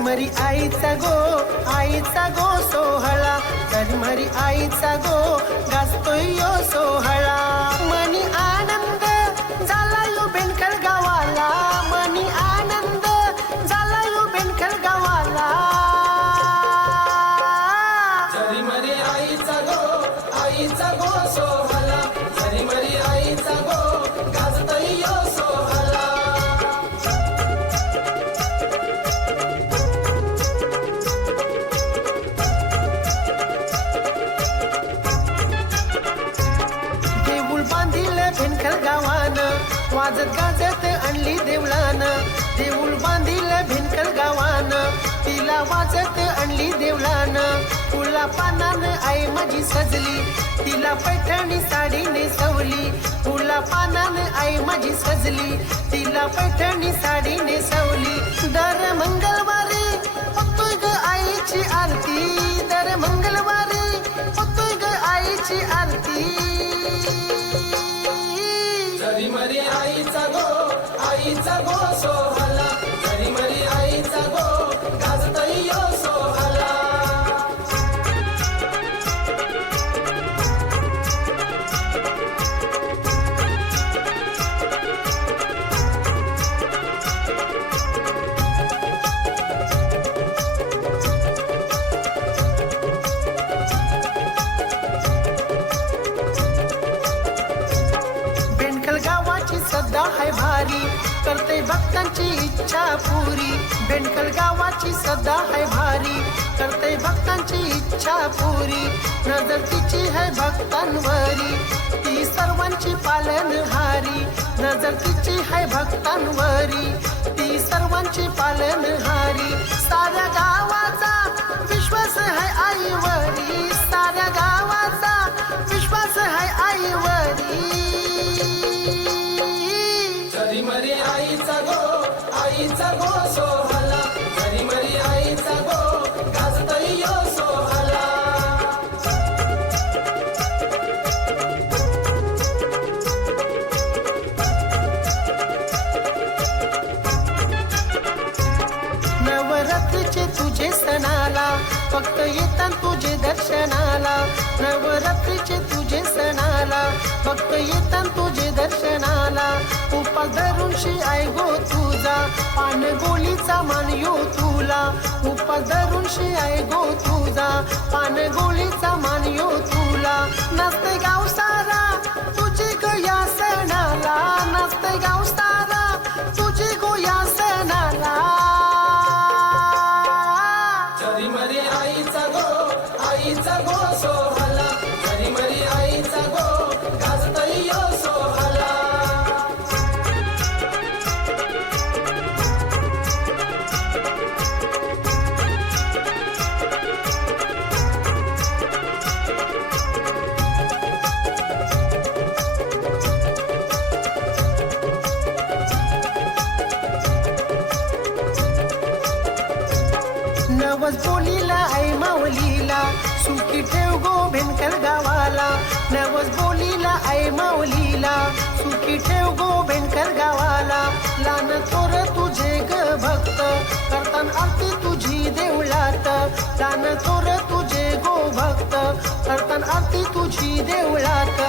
झरमरी आईचा गो आईचा गो सोहळा. झरमरी आईचा गो गाजतोय वाजत गाजत आणली देवळानं. देऊळ बांधील भेनकर गावानं. तिला वाजत आणली देवळानं. फुला पानानं आई माझी सजली. तिला पैठणी साडी नेसवली फुला पानानं आई माझी सजली. तिला पैठणी साडी नेसवली दर मंगळवारी होतोय आईची आरती. आईचा गो सोहला गावाची हाय भारी. करते भक्तांची इच्छा पुरी. बेंडकल गावाची सदा हाय भारी. करते भक्तांची इच्छा पुरी. नजर तिची है भक्तांवरी. ती सर्वांची पालनहारी नजर तिची है भक्तांवरी. ती सर्वांची पालनहारी हारी. आईचा गो मरी आईचा गो यो नवरात्रीचे तुझे सणाला फक्त येतात तुझे दर्शनाला. नवरात्रीचे तुझे सणाला फक्त येतात तुझे दर्शनाला. उपास धरून आई गो तुझा पान गोळीचा मान यो तुला. उपास धरून शी गो तुझा. पान गोळीचा मान यो तुला. नसते गावसा नवस बोलीला आई माऊलीला. सुखी ठेव गो भेनकर गावाला. नवस बोलीला आई माऊलीला. सुखी ठेव गो भेनकर गावाला. लान थोर तुझे ग भक्त करतान आरती तुझी देवळात. लान थोर तुझे गो भक्त करतान आरती तुझी देवळात.